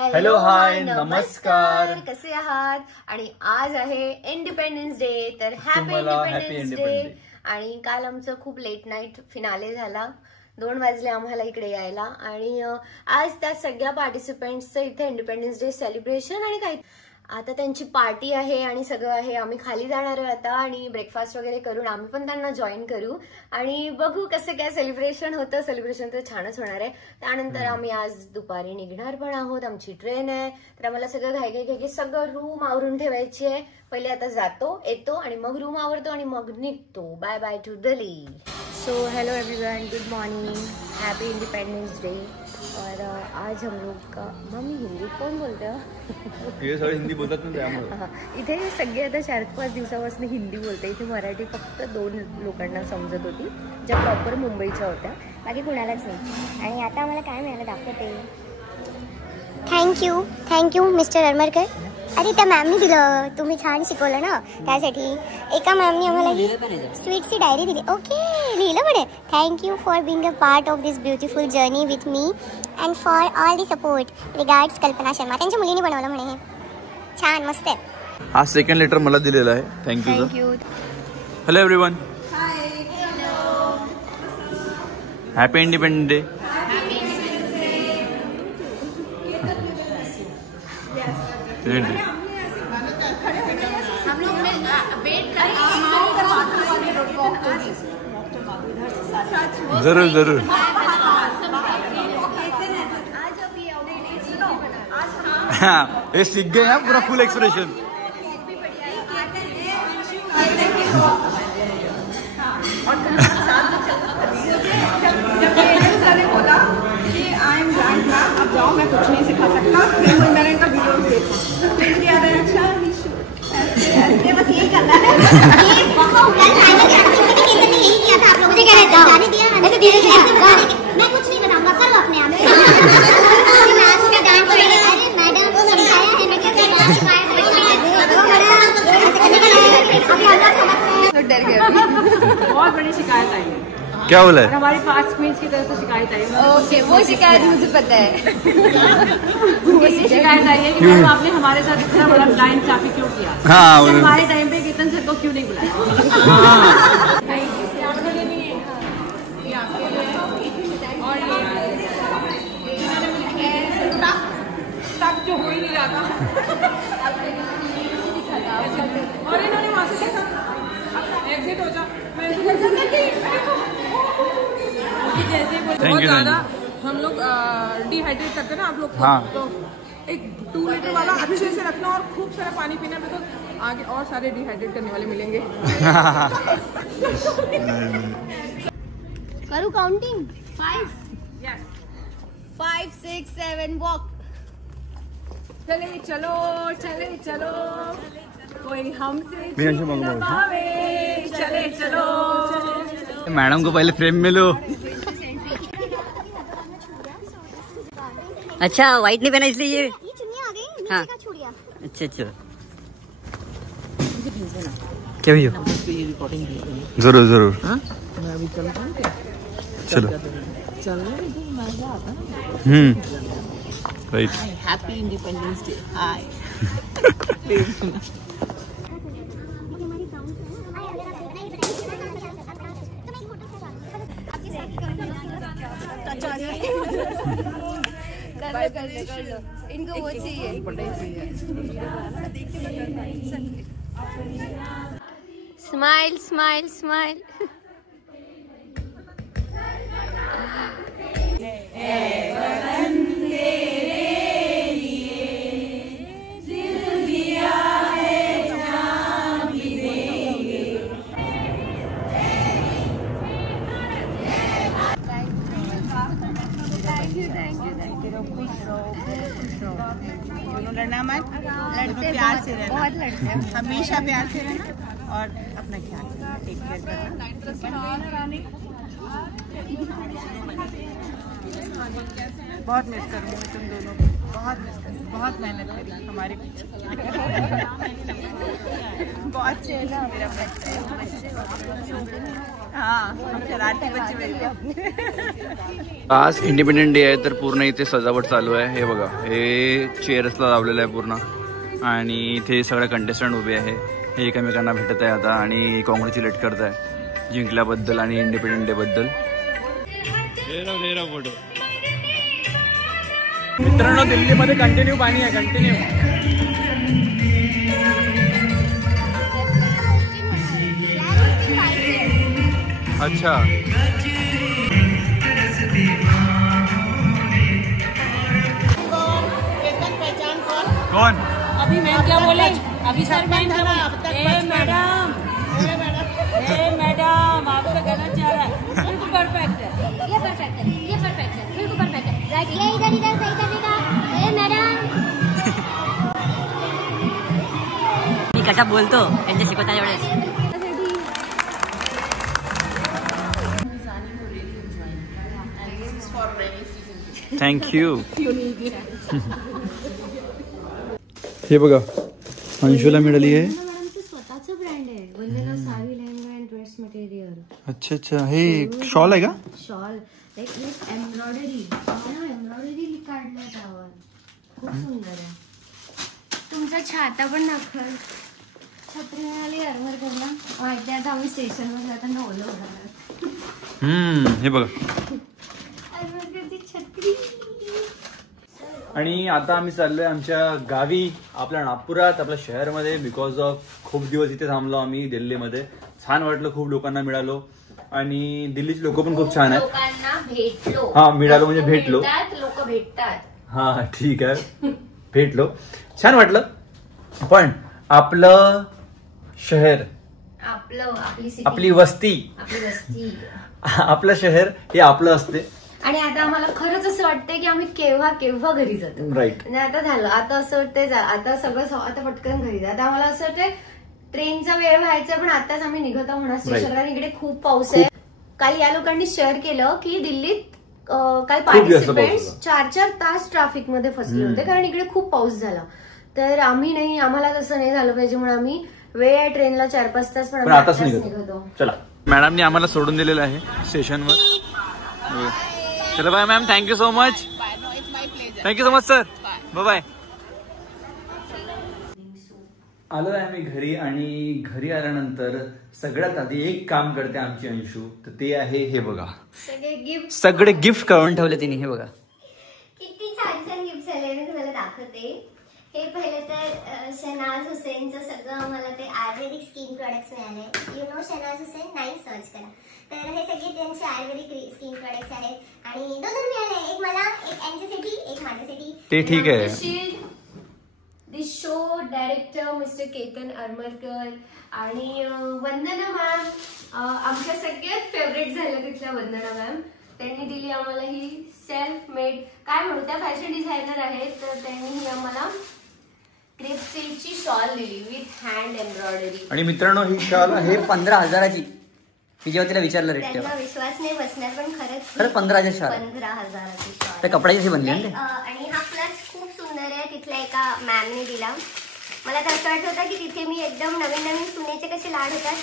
Hello hi नमस्कार, कसे आहात? आणि आज आहे इंडिपेंडन्स डे, तर हॅपी इंडिपेंडन्स डे. आणि काल आमचं खूप लेट नाईट फिनाले झाला, 2 वाजले आम्हाला इकडे यायला. आणि आज त्या सगळ्या पार्टिसिपेंट्सचं इथे इंडिपेंडन्स डे सेलिब्रेशन आणि काही आता त्यांची पार्टी आहे आणि सगळं आहे. आम्ही खाली जाणार आहे आता आणि ब्रेकफास्ट वगैरे करून आम्ही पण त्यांना जॉईन करू आणि बघू कसं काय सेलिब्रेशन होतं. सेलिब्रेशन तर छानच होणार आहे. त्यानंतर आम्ही आज दुपारी निघणार पण आहोत, आमची ट्रेन आहे. तर आम्हाला सगळं घाई सगळं रूम आवरून ठेवायची आहे. पहिले आता येतो आणि मग रूम आवरतो आणि मग निघतो. Bye bye to Delhi. So hello everyone, good morning, happy independence Day. और आज हम लोग का मम्मी हिंदी कोण बोलते? हे सगळे हिंदी बोलतात ना त्यामुळे. इथे सगळे आता 4-5 दिवसापासून हिंदी बोलते. इथे मराठी फक्त 2 लोकांना समजत होती, ज्या प्रॉपर मुंबईच्या होत्या, बाकी कुणालाच नाही. आणि आता आम्हाला काय मिळालं दाखवते. Thank you mister Armarkar. अरे त्या मॅमनी दिलं, तुम्ही छान शिकवलं ना, त्यासाठी एका मॅमनी आम्हाला ही स्वीटची डायरी दिली. ओके, लिहिलं म्हणे. Thank you for being a part of this beautiful journey with me and for all the support. Regards कल्पना शर्मा. त्यांच्या मुलीने बनवलं म्हणे हे. छान, मस्त आहे. हा सेकंड लेटर मला दिलेला आहे. Thank you. Hello everyone, happy independence day. जरूर जरूर. हाँ, ये सीख गए हैं पूरा फुल एक्सप्रेशन. बोला कि आई एम ग्रैंड, अब जाओ, मैं कुछ नहीं सिखा सकता. मैंने इनका वीडियो देखा, फिर याद आया अच्छा ऐसे बस यही करना है. ये बहुत यही किया था आप लोगों ने, क्या रहता जाने दिया ऐसे धीरे-धीरे. मैं कुछ नहीं बताऊंगा, कर लो अपने आप. क्लास में डांस करेंगे. अरे मैडम को समझाया है, मैं क्या तो डर गया. बहुत बड़ी शिकायत आई है. क्या बोला है? हमारी 5 क्वींस की तरफ से शिकायत आई है. ओके, वो शिकायत मुझे पता है. ये शिकायत आई है कि मैम आपने हमारे साथ इतना बड़ा ब्लाइंड ट्रैफिक क्यों किया. हाँ, हमारे टाइम पे कीर्तन सर को क्यों नहीं बुलाया. तक जो हो ही नहीं रहा था और इन्होंने वहां से एग्जिट हो जा. जैसे बहुत ज्यादा हम लोग डिहाइड्रेट करते हैं ना आप लोग. हाँ. तो एक 2 लीटर वाला अच्छे से रखना और खूब सारा पानी पीना, बिकॉज आगे और सारे डिहाइड्रेट करने वाले मिलेंगे. करूँ काउंटिंग? 5 6 7 वॉक. चले चलो कोई हमसे चले चलो. मैडम को पहले फ्रेम में लो. अच्छा, व्हाइट नहीं पहना इसलिए ये चुन्नी आ गई नीचे. हाँ. का छुड़िया. अच्छा. क्या भैया? जरूर जरूर. चलो. Right. Happy independence day. Hi. कर लो. इनको वो चाहिए. Smile smile smile. लड़ना मत, लड़ते प्यार से रहना, बहुत लड़ते हैं. हमेशा प्यार से रहना और अपना ख्याल रखना, टेक केयर करना. बहुत मिस करूँगी तुम दोनों को, बहुत मिस करूँगी. बहुत मेहनत करी हमारे पीछे. बहुत अच्छे है ना मेरा बच्चे हाँ हम शरारती बच्चे मेरे। आज इंडिपेंडन्स डे आहे तर पूर्ण इथे सजावट चालू आहे. हे बघा, हे चेअर्सला लावलेलं आहे पूर्ण आणि इथे सगळे कंटेस्टंट उभे आहे. हे एकमेकांना भेटत आहे आता आणि कॉंग्रॅच्युलेट करत आहे जिंकल्याबद्दल आणि इंडिपेंडन्स डे बद्दल. फोटो मित्रांनो, दिल्लीमध्ये कंटिन्यू पाणी आहे, कंटिन्यू. अच्छा, कौन? अभी मैम क्या बोले? अभी सर मैम मैडम आपका गलत जा रहा है. बिल्कुल परफेक्ट है, ये परफेक्ट है, ये परफेक्ट है, बिल्कुल परफेक्ट है. राइट, ये इधर इधर सही करने का. ए मैडम, मी कसा बोलतो त्यांच्या शिकवताना वेळेस. थँक्यू. हे बघा, अंशूला मिळाली आहे. स्वतःचं ब्रँड आहे, Vandana sari lehenga and dress material. अच्छा अच्छा, हे शॉल आहे का? Shawl with embroidery. एम्ब्रॉयडरी काढलं त्यावर, खूप सुंदर आहे. तुमचा छाता पण दाखल. छत्री मिळाली अरमरकरला. माहिती आता आम्ही स्टेशनवर जाताना ओलं होणार. हे बघा. अरमरकरची छत्री. आणि आता आम्ही चाललोय आमच्या गावी, आपल्या नागपुरात, आपल्या शहरमध्ये. बिकॉज ऑफ खूप दिवस इथे थांबलो आम्ही दिल्लीमध्ये. छान वाटलं, खूप लोकांना मिळालो आणि दिल्लीचे लोक पण खूप छान आहेत. लोकांना भेटलो. हा, मिळालो म्हणजे भेटलो. लोक भेटतात. हा ठीक आहे, भेटलो, छान वाटलं. पण आपलं शहर, आपली वस्ती, आपलं शहर हे आपलं असते. आणि आता आम्हाला खरंच असं वाटतंय की आम्ही केव्हा केव्हा घरी जातो. राईट. आणि आता झालं, आता असं वाटतंय आता सगळं आता पटकन घरी जात. आम्हाला असं वाटतंय ट्रेनचा वेळ व्हायचा, पण आताच आम्ही निघत आहोत म्हणा स्टेशनला. इकडे खूप पाऊस आहे. काल या लोकांनी शेअर केलं की दिल्लीत काल पार्टिसिपेंट्स 4-4 तास ट्रॅफिक मध्ये फसले होते कारण इकडे खूप पाऊस झाला. तर आम्ही नाही, आम्हाला तसं नाही झालं पाहिजे म्हणून आम्ही वेळ आहे ट्रेनला 4-5 तास, पण आताच निघतो. चला, मॅडमनी आम्हाला सोडून दिलेलं आहे स्टेशनवर. चला bye ma'am, thank you so much. Thank you so much sir, bye bye. आलोय आम्ही घरी आणि घरी आल्यानंतर सगळ्यात आधी एक काम करते आमची अंशू, तर ते आहे हे बघा, सगळे गिफ्ट करून ठेवले तिने. हे बघा किती छान छान गिफ्ट झाले मी तुम्हाला दाखवते. हे पहिलं तर शहनाज हुसेनचं सगळं आम्हाला ते आयुर्वेदिक स्किन प्रोडक्ट्स मिळाले. यू नो शहनाज हुसेन, नाही सर्च करा. तर हे सगळे त्यांचे आयुर्वेदिक स्किन प्रोडक्ट्स आहेत आणि दोन मिळाले, एक मला, एक यांच्यासाठी, एक माझ्यासाठी. ते ठीक आहे. The show director mister Ketan Armarkar आणि वंदना मॅम, आमच्या सगळ्यात फेवरेट झाल्या तिथल्या वंदना मॅम. त्यांनी दिली आम्हाला ही सेल्फ मेड, काय म्हणू, त्या फॅशन डिझायनर आहेत. तर त्यांनी ही आम्हाला क्रेप सिल्कची शॉल दिली विथ हँड एम्ब्रॉयडरी. आणि मित्रांनो, ही शॉल आहे 15,000ची. मी जेव्हा तिला विचारलं रेट, त्यांना विश्वास नाही बसणार, पण खरंच 15,000 शॉल, 15,000ची शॉल. तर कपड्याची बनली. आणि हा प्लस खूप सुंदर आहे. तिथल्या एका मॅमने दिला. मला तर असं वाटत होतं की तिथे मी एकदम नवीन नवीन सुनेचे कसे लाड होतात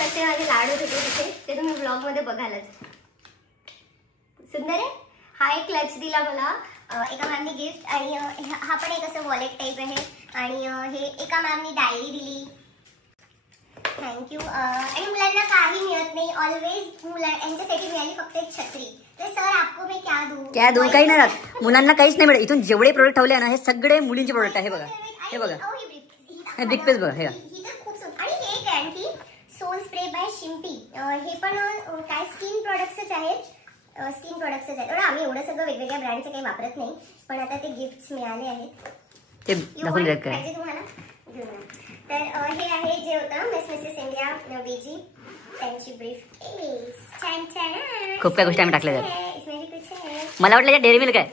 तसे माझे लाड होत होते तिथे. ते तुम्ही ब्लॉग मध्ये बघालच. सुंदर आहे. हा एक क्लच दिला मला एका मॅमने गिफ्ट. आणि हा पण एक असं वॉलेट टाईप आहे. आणि हे एका मॅमने डायरी दिली. थँक्यू. आणि मुलांना काही मिळत नाही ऑलवेज, यांच्यासाठी मिळाली फक्त एक छत्री. तर सर आपको मैं क्या दूं काही नाही राहत. मुलांना काहीच नाही मिळत. इथून जेवढे प्रोडक्ट ठेवले ना, हे सगळे मुलींचे प्रोडक्ट आहे. हे बघा, हे बघा, हे बिग पेज बघा. हे तर खूप सुंदर. आणि हे एक अँटी सोल स्प्रे बाय शिंपी. हे पण काय स्किन प्रोडक्ट्सच आहेत. स्किन प्रोडक्ट्सच आहेत. आम्ही एवढं सगळं वेगवेगळ्या ब्रँडचे काही वापरत नाही, पण आता ते गिफ्ट्स मिळाले आहेत. ते दाखवून द्या काय तुम्हाला. तर हे आहे जे होतं मिसेस इंडिया बीजी, त्यांची ब्रीफ केस. छान छान खूप काय गोष्टी आम्ही टाकल्या आहेत. मला वाटलं डेअरी मिल्क आहे.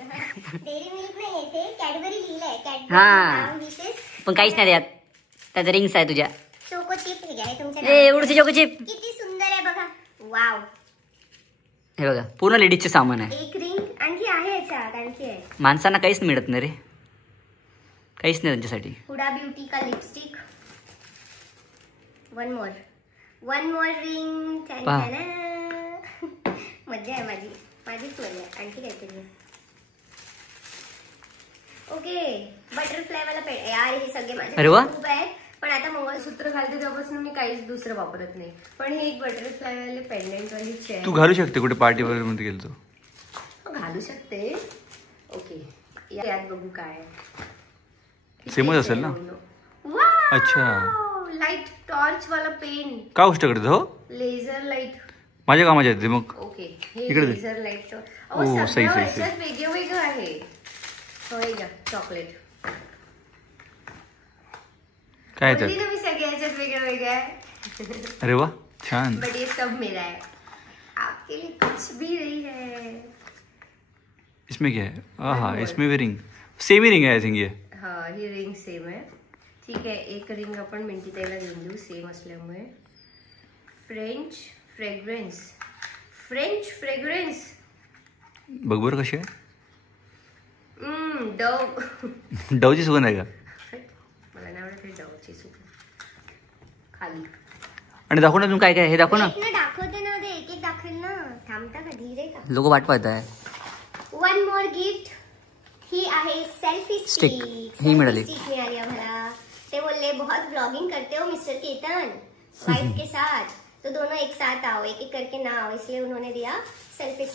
डेअरी मिल्क नाही, ते कॅडबरी लिहिलंय. हा, पण काहीच नाही त्यात. त्यात रिंग्स आहे तुझ्या. चोको चिप आहे तुमच्या. एवढी चोको चिप किती सुंदर आहे बघा. वाव. हे बघा, पूर्ण लेडीजचे सामान आहे. एक रिंग आणखी आहे याच्यात, आणखी आहे. माणसांना काहीच मिळत नाही रे, काहीच नाही त्यांच्यासाठी. हुडा ब्युटी का लिपस्टिक. One more ring. मजा आहे माझीच मजा आहे. आणखी काहीतरी ओके. बटरफ्लाय वाला पेंड यार, हे सगळे माझे खूप आहेत. पण आता मंगळसूत्र घालते तेव्हापासून मी काहीच दुसरं वापरत नाही. पण हे एक बटरफ्लाय वाले पेंडेंट वाली चेन तू घालू शकते कुठे पार्टी वगैरे मध्ये गेलो घालू शकते. ओके, यात बघू काय सेमच असेल ना. अच्छा, लाईट टॉर्च वाला पेन. का गोष्ट करते हो? लेझर लाईट माझ्या कामाच्या येते मग. ओके, हे इकडे दे. Laser light. सही. वेगळं वेगळं आहे. होय का, चॉकलेट. काय बोलली ना मी सगळ्या ह्याच्यात वेगळं वेगळं आहे. अरे वा, छान. बट ये सब मेरा है, आपके लिए कुछ भी नहीं है. इसमें क्या है? हाँ, इसमें भी रिंग सेम ही रिंग है आई थिंक. ये हाँ, ही रिंग सेम आहे. ठीक आहे, एक रिंग आपण मिंटी ताईला घेऊन देऊ सेम असल्यामुळे. फ्रेंच फ्रेग्रन्स बघ बरं कशी आहे. डव. डवची सुगंध आहे का? मला नाही आवडत डवची सुगंध. खाली आणि दाखव ना, तुम्ही काय काय हे दाखव ना. दाखवते ना, ते एक एक दाखवेल ना. थांबता का? धीरे का? लोक वाट पाहत आहे. One more gift. ही आहे सेल्फी Stick. स्टिक. ही मिळाली. मिळाली आम्हाला. ते बोलले बहुत ब्लॉगिंग करते हो मिस्टर केतन वाइफ के साथ, तो दोनों एक साथ आओ, एक एक करके ना आओ, इसलिए उन्होंने दिया सेल्फी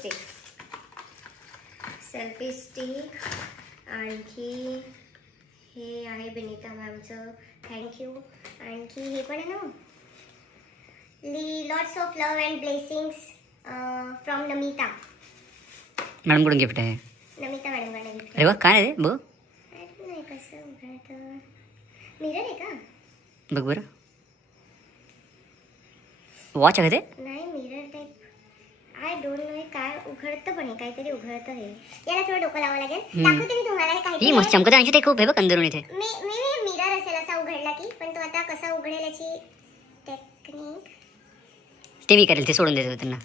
स्टिक. आणखी हे आहे बिनिता मॅमचं, थँक्यू. आणखी हे पण आहे ना, lots of love and blessings from Namita. Madam कडून गिफ्ट आहे. नमिता मॅडम कडे गिफ्ट. अरे वा, काय आहे बघ. नाही कसं उघडतं. मिरर आहे का? बघ बरं. वॉच आहे ते? नाही, mirror type. I don't know काय उघडतं, पण काहीतरी उघडतं. हे याला थोडं डोकं लावावं लागेल. दाखवते मी तुम्हाला. हे ही मस्त चमकत आहे. ते खूप हे बघ अंदरून इथे. मी मिरर असेल असा उघडला की, पण तो आता कसा उघडेल याची टेक्निक ते मी करेल, ते सोडून देतो त्यांना.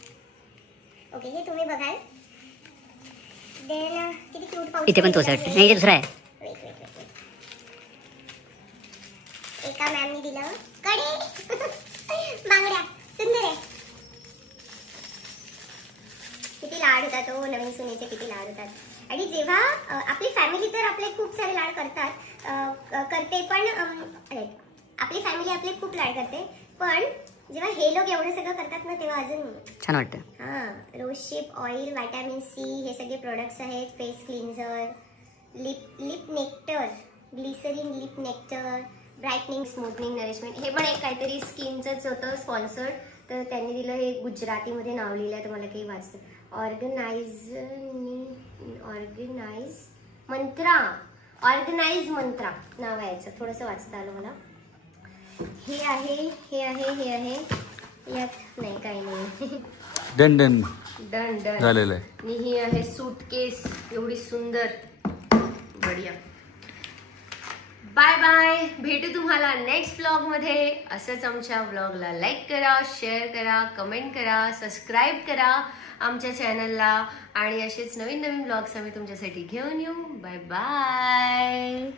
ओके, हे तुम्ही बघाल. देन किती क्यूट पाऊस. इथे पण तोच आहे. नाही, इथे दुसरा आहे. वेट. एका मॅमनी दिलं कडे. बांगड्या सुंदर आहे. किती लाड होतात हो नवीन सुनेचे, किती लाड होतात. आणि जेव्हा आपली फॅमिली तर आपले खूप सारे लाड करते, पण आपली फॅमिली आपले खूप लाड करते, पण जेव्हा हे लोक एवढं सगळं करतात ना, तेव्हा अजून छान वाटतं. हां, रोजशिप ऑइल, व्हिटॅमिन सी, हे सगळे प्रोडक्ट्स आहेत. Face cleanser, lip nectar, glycerine lip nectar, brightening, smoothening, nourishment. हे पण एक काहीतरी स्किनचंच होतं स्पॉन्सर्ड, तर त्यांनी दिलं. हे गुजरातीमध्ये नाव लिहिलं आहे, तर मला काही वाचतं. ऑर्गनाइज मंत्रा नाव आहे याचं. थोडंसं वाचता आलं मला. हे आहे. यात नाही, काही नाही. डन झालेलं आहे. आणि ही आहे सूटकेस, एवढी सुंदर. बढिया. Bye bye. भेटू तुम्हाला नेक्स्ट ब्लॉग मध्ये. असंच आमच्या ब्लॉगला लाईक करा, शेअर करा, कमेंट करा, सबस्क्राईब करा आमच्या चॅनलला. आणि असेच नवीन ब्लॉग्स आम्ही तुमच्यासाठी घेऊन येऊ. Bye bye.